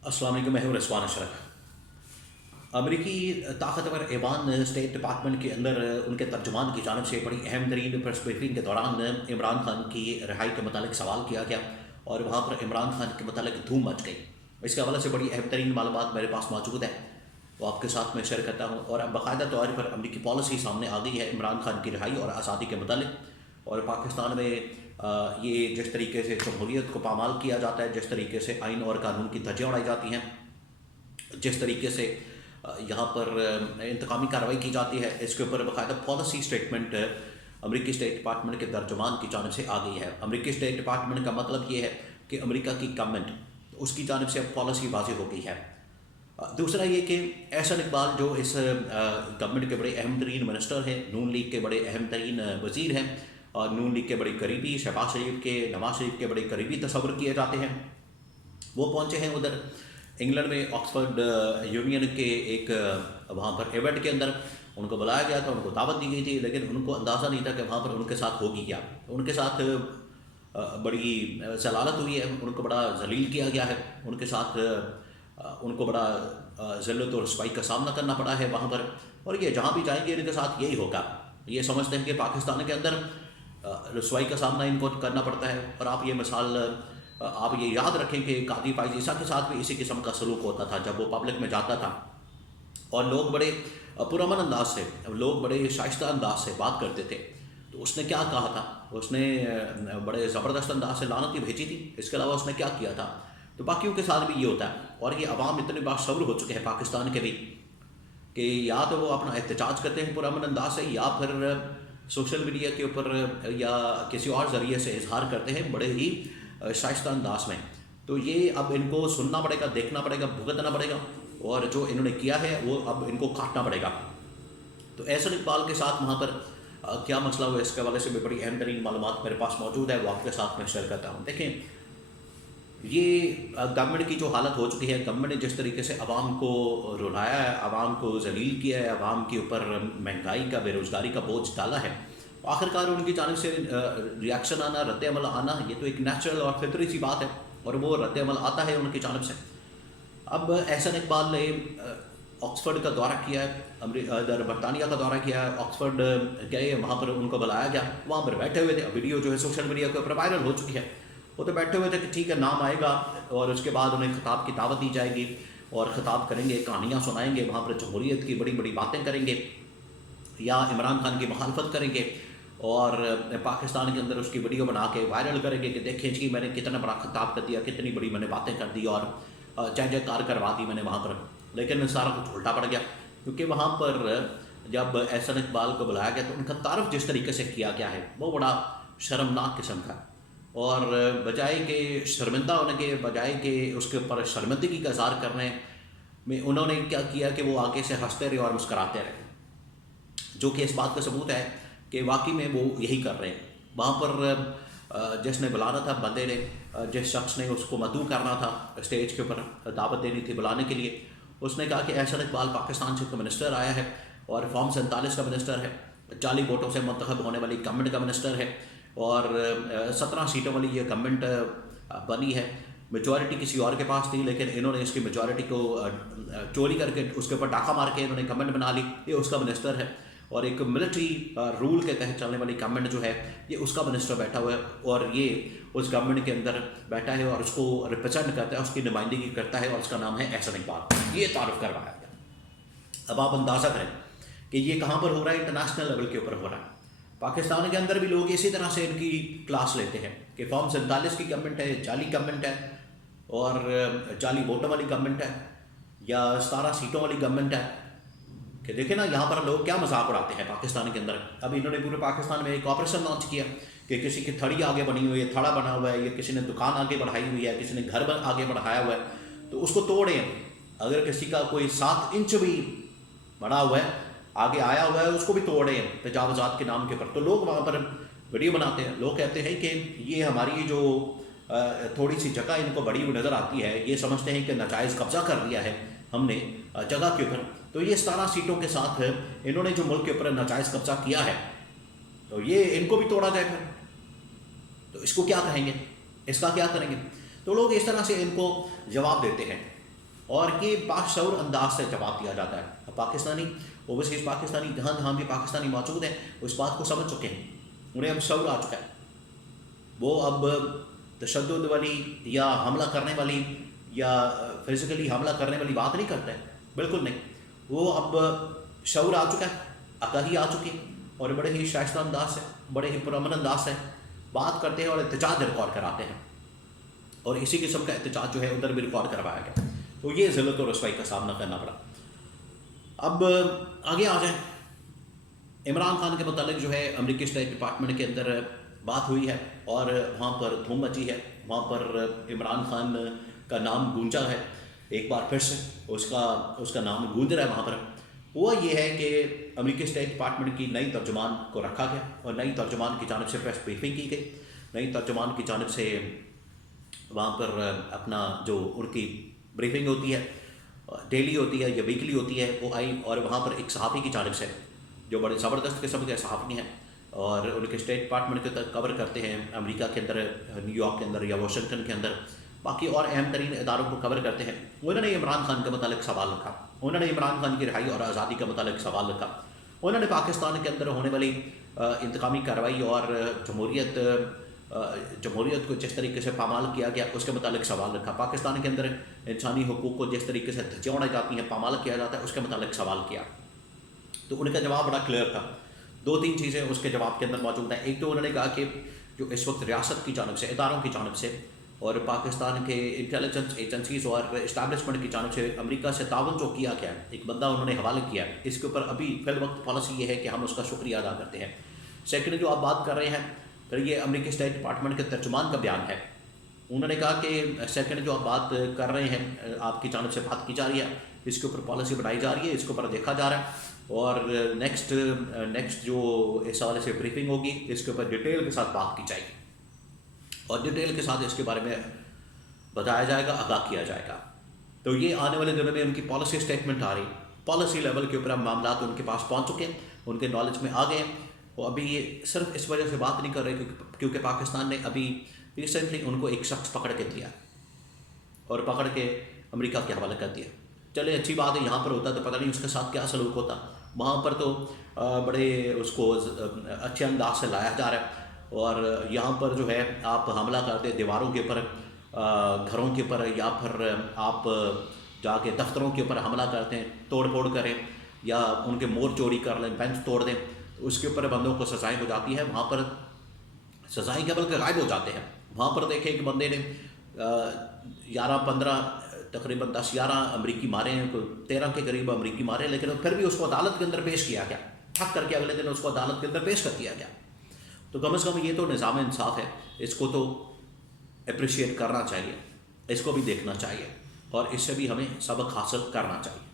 अस्सलाम वालेकुम, मैं हूं रिजवान अशरफ। अमरीकी ताकतवर ऐवान स्टेट डिपार्टमेंट के अंदर उनके तर्जुमान की जानब से बड़ी अहम तरीन प्रेस ब्रीफिंग के दौरान इमरान खान की रिहाई के मतलब सवाल किया गया और वहाँ पर इमरान खान के मतलब धूम मच गई। इसके हवाले से बड़ी अहम तरीन मालूमात मेरे पास मौजूद है, वो आपके साथ मैं शेयर करता हूँ। और अब बाकायदा तौर पर अमरीकी पॉलिसी सामने आ गई है इमरान खान की रिहाई और आज़ादी के मतलब। और पाकिस्तान में ये जिस तरीके से जमहूरियत को पामाल किया जाता है, जिस तरीके से आइन और कानून की धज्जियाँ उड़ाई जाती हैं, जिस तरीके से यहाँ पर इंतकामी कार्रवाई की जाती है, इसके ऊपर बाकायदा पॉलिसी स्टेटमेंट अमरीकी स्टेट डिपार्टमेंट के तर्जुमान की जानब से आ गई है। अमरीकी स्टेट डिपार्टमेंट का मतलब ये है कि अमेरिका की गवर्नमेंट, उसकी जानब से अब पॉलिसी वाज़ेह हो गई है। दूसरा ये कि एहसन इकबाल जो इस गवर्नमेंट के बड़े अहम तरीन मिनिस्टर हैं, नून लीग के बड़े अहम तरीन वज़ीर हैं और नून लीग के बड़े करीबी, शहबाज शरीफ के, नवाज शरीफ के बड़े करीबी तस्वर किए जाते हैं, वो पहुँचे हैं उधर इंग्लैंड में ऑक्सफोर्ड यूनियन के एक वहाँ पर इवेंट के अंदर। उनको बुलाया गया था, उनको दावत दी गई थी, लेकिन उनको अंदाज़ा नहीं था कि वहाँ पर उनके साथ होगी क्या। उनके साथ बड़ी जलालत हुई है, उनको बड़ा जलील किया गया है, उनके साथ उनको बड़ा ज़िल्लत और रसवाई का सामना करना पड़ा है वहाँ पर। और ये जहाँ भी जाएंगे इनके साथ यही होगा। ये समझते हैं कि पाकिस्तान के अंदर रसवाई का सामना इनको करना पड़ता है। और आप ये मिसाल आप ये याद रखें कि कादी फाइज ईसा के साथ भी इसी किस्म का सलूक होता था जब वो पब्लिक में जाता था और लोग बड़े पुरअमन अंदाज से, लोग बड़े शाइस्ता अंदाज से बात करते थे। तो उसने क्या कहा था, उसने बड़े ज़बरदस्त अंदाज से लानत ही भेजी थी। इसके अलावा उसने क्या किया था, तो बाकियों के साथ भी ये होता है। और ये अवाम इतने बासब्र हो चुके हैं पाकिस्तान के भी कि या तो वो अपना एहतजाज करते हैं पुरअमन अंदाज से, या फिर सोशल मीडिया के ऊपर या किसी और ज़रिए से इजहार करते हैं बड़े ही शाइस्ता अंदाज में। तो ये अब इनको सुनना पड़ेगा, देखना पड़ेगा, भुगतना पड़ेगा, और जो इन्होंने किया है वो अब इनको काटना पड़ेगा। तो एहसन इकबाल के साथ वहाँ पर क्या मसला हुआ, इसके हवाले से भी बड़ी अहम तरीन मालूमात मेरे पास मौजूद है, वो आपके साथ मैं शेयर करता हूँ। देखें, ये गवर्नमेंट की जो हालत हो चुकी है, गवर्नमेंट ने जिस तरीके से आवाम को रुलाया है, आवाम को जलील किया है, आवाम के ऊपर महंगाई का, बेरोज़गारी का बोझ डाला है, आखिरकार उनकी जानिब से रिएक्शन आना, रद्द अमल आना, ये तो एक नेचुरल और फितरी सी बात है और वो रद्द अमल आता है उनकी जानिब से। अब एहसन इकबाल ने ऑक्सफोर्ड का दौरा किया है, इधर बरतानिया का दौरा किया है, ऑक्सफोर्ड गए, वहाँ पर उनको बुलाया गया, वहाँ पर बैठे हुए थे। वीडियो जो है सोशल मीडिया के ऊपर वायरल हो चुकी है। वो तो बैठे हुए थे कि ठीक है, नाम आएगा और उसके बाद उन्हें खिताब की दावत दी जाएगी और ख़िताब करेंगे, कहानियाँ सुनाएंगे, वहाँ पर जमहूरियत की बड़ी बड़ी बातें करेंगे या इमरान खान की मुखालफत करेंगे और पाकिस्तान के अंदर उसकी वीडियो बना के वायरल करेंगे कि देखें जी मैंने कितना बड़ा खिताब कर दिया, कितनी बड़ी मैंने बातें कर दी और जय जयकार करवा दी मैंने वहाँ पर। लेकिन सारा कुछ उल्टा पड़ गया, क्योंकि वहाँ पर जब एहसन इकबाल को बुलाया गया तो उनका तारफ़ जिस तरीके से किया गया है वो बड़ा शर्मनाक किस्म का। और बजाय कि शर्मिंदा होने के बजाय कि उसके ऊपर शर्मिंदगी का इज़हार करने में उन्होंने क्या किया कि वो आगे से हंसते रहे और मुस्कराते रहे, जो कि इस बात का सबूत है कि वाकई में वो यही कर रहे हैं। वहाँ पर जिसने बुलाना था बंदे ने, जिस शख्स ने उसको मदऊ करना था, स्टेज के ऊपर दावत देनी थी बुलाने के लिए, उसने कहा कि एहसन इकबाल पाकिस्तान से मिनिस्टर आया है और फॉर्म 47 का मिनिस्टर है, 40 वोटों से मुंतखब होने वाली गवर्नमेंट का मिनिस्टर है और 17 सीटों वाली ये गवर्नमेंट बनी है। मेजॉरिटी किसी और के पास थी, लेकिन इन्होंने इसकी मेजॉरिटी को चोरी करके उसके ऊपर डाका मार के इन्होंने गवर्नमेंट बना ली। ये उसका मिनिस्टर है और एक मिलिट्री रूल के तहत चलने वाली गवर्नमेंट जो है ये उसका मिनिस्टर बैठा हुआ है और ये उस गवर्नमेंट के अंदर बैठा है और उसको रिप्रेजेंट करता है, उसकी नुमाइंदगी करता है और उसका नाम है एहसन इकबाल। ये तारुफ करवाया गया। अब आप अंदाज़ा करें कि ये कहाँ पर हो रहा है, इंटरनेशनल लेवल के ऊपर हो रहा है। पाकिस्तान के अंदर भी लोग इसी तरह से इनकी क्लास लेते हैं कि फॉर्म 47 की गवर्नमेंट है, जाली गवर्नमेंट है और जाली वोटों वाली गवर्नमेंट है या 17 सीटों वाली गवर्नमेंट है। कि देखें ना, यहाँ पर लोग क्या मजाक उड़ाते हैं पाकिस्तान के अंदर। अब इन्होंने पूरे पाकिस्तान में एक ऑपरेशन लॉन्च किया कि किसी की थड़ी आगे बनी हुई है, थड़ा बना हुआ है, या किसी ने दुकान आगे बढ़ाई हुई है, किसी ने घर आगे बढ़ाया हुआ है, तो उसको तोड़ें। अगर किसी का कोई 7 इंच भी बना हुआ है, आगे आया हुआ है, उसको भी तोड़ें तजावुज़ात के नाम के ऊपर। तो लोग वहाँ पर वीडियो बनाते हैं, लोग कहते हैं कि ये हमारी जो थोड़ी सी जगह इनको बड़ी हुई नज़र आती है, ये समझते हैं कि नाजायज़ कब्ज़ा कर लिया है हमने जगह के ऊपर। तो ये 17 सीटों के साथ इन्होंने जो मुल्क के ऊपर नाजायज़ कब्ज़ा किया है, तो ये इनको भी तोड़ा जाए फिर, तो इसको क्या कहेंगे, इसका क्या करेंगे? तो लोग इस तरह से इनको जवाब देते हैं اور یہ باشعور انداز سے جواب دیا جاتا ہے. پاکستانی اوورسیز پاکستانی جہاں جہاں بھی پاکستانی موجود ہیں اس بات کو سمجھ چکے ہیں, انہیں اب شعور آ چکا ہے. وہ اب تشدد والی یا حملہ کرنے والی یا فزیکلی حملہ کرنے والی بات نہیں کرتے, بالکل نہیں. وہ اب شعور آ چکا ہے, آگاہی آ چکی, اور بڑے ہی شائستہ انداز سے, بڑے ہی پرامن انداز سے بات کرتے ہیں اور احتجاج ریکارڈ کراتے ہیں, اور اسی قسم کا احتجاج جو ہے ادھر بھی ریکارڈ کروایا گیا. تو یہ ذلت و رسوائی کا سامنا کرنا پڑا. اب آگے آ جائیں, عمران خان کے متعلق جو ہے امریکی اسٹیٹ ڈپارٹمنٹ کے اندر بات ہوئی ہے اور وہاں پر دھوم مچی ہے. وہاں پر عمران خان کا نام گونجا ہے ایک بار پھر سے, اس کا نام گونج رہا ہے وہاں پر. ہوا یہ ہے کہ امریکی اسٹیٹ ڈپارٹمنٹ کی نئی ترجمان کو رکھا گیا اور نئی ترجمان کی جانب سے پریس بریفنگ کی گئی. نئی ترجمان کی جانب سے وہاں پر اپنا جو ان کی بریفنگ ہوتی ہے, ڈیلی ہوتی ہے یا ویکلی ہوتی ہے, وہ آئی. اور وہاں پر ایک صحافی کی جانب سے جو بڑے زبردست قسم کے صحافی ہیں اور ان کے اسٹیٹ ڈپارٹمنٹ کے تک کور کرتے ہیں, امریکہ کے اندر, نیو یارک کے اندر یا واشنگٹن کے اندر, باقی اور اہم ترین اداروں کو کور کرتے ہیں. انہوں نے عمران خان کے متعلق سوال رکھا, انہوں نے عمران خان کی رہائی اور آزادی کے متعلق سوال رکھا, انہوں نے پاکستان کے اندر ہونے والی انتقامی کارروائی اور جمہوریت کو جس طریقے سے پامال کیا گیا اس کے متعلق سوال رکھا, پاکستان کے اندر انسانی حقوق کو جس طریقے سے دھچیاڑی جاتی ہیں, پامال کیا جاتا ہے, اس کے متعلق سوال کیا. تو ان کا جواب بڑا کلیئر تھا. 2-3 چیزیں اس کے جواب کے اندر موجود ہیں. ایک تو انہوں نے کہا کہ جو اس وقت ریاست کی جانب سے, اداروں کی جانب سے اور پاکستان کے انٹیلیجنس ایجنسیز اور اسٹیبلشمنٹ کی جانب سے امریکہ سے تعاون جو کیا گیا ہے, ایک بندہ انہوں نے حوالے کیا ہے, اس کے اوپر ابھی فی الوقت پالیسی یہ ہے کہ ہم اس کا شکریہ ادا کرتے ہیں. سیکنڈ جو آپ بات کر رہے ہیں, پھر یہ امریکی اسٹیٹ ڈپارٹمنٹ کے ترجمان کا بیان ہے. انہوں نے کہا کہ سیکنڈ جو آپ بات کر رہے ہیں, آپ کی جانب سے بات کی جا رہی ہے, اس کے اوپر پالیسی بنائی جا رہی ہے, اس کے اوپر دیکھا جا رہا ہے, اور نیکسٹ جو اس حوالے سے بریفنگ ہوگی اس کے اوپر ڈیٹیل کے ساتھ بات کی جائے گی اور ڈیٹیل کے ساتھ اس کے بارے میں بتایا جائے گا, آگاہ کیا جائے گا. تو یہ آنے والے دنوں میں ان کی پالیسی اسٹیٹمنٹ آ رہی, پالیسی لیول کے اوپر معاملات ان کے پاس پہنچ چکے ہیں, ان کے نالج میں آ گئے ہیں. وہ ابھی یہ صرف اس وجہ سے بات نہیں کر رہے کیونکہ پاکستان نے ابھی ریسنٹلی ان کو ایک شخص پکڑ کے دیا اور پکڑ کے امریکہ کے حوالے کر دیا. چلے اچھی بات ہے, یہاں پر ہوتا تو پتہ نہیں اس کے ساتھ کیا سلوک ہوتا, وہاں پر تو بڑے اس کو اچھے انداز سے لایا جا رہا ہے, اور یہاں پر جو ہے آپ حملہ کرتے دیواروں کے اوپر, گھروں کے اوپر, یا پھر آپ جا کے دفتروں کے اوپر حملہ کرتے ہیں, توڑ پھوڑ کریں یا ان کے مور چوری کر لیں, بینچ توڑ دیں, اس کے اوپر بندوں کو سزائیں ہو جاتی ہے. وہاں پر سزائیں کے بلکہ غائب ہو جاتے ہیں. وہاں پر دیکھیں کہ بندے نے 11-15 تقریباً 10-11 امریکی مارے ہیں, 13 کے قریب امریکی مارے, لیکن پھر بھی اس کو عدالت کے اندر پیش کیا گیا, ٹھک کر کے اگلے دن اس کو عدالت کے اندر پیش کر دیا گیا. تو کم از کم یہ تو نظام انصاف ہے, اس کو تو اپریشیٹ کرنا چاہیے, اس کو بھی دیکھنا چاہیے اور اس سے بھی ہمیں سبق حاصل کرنا چاہیے.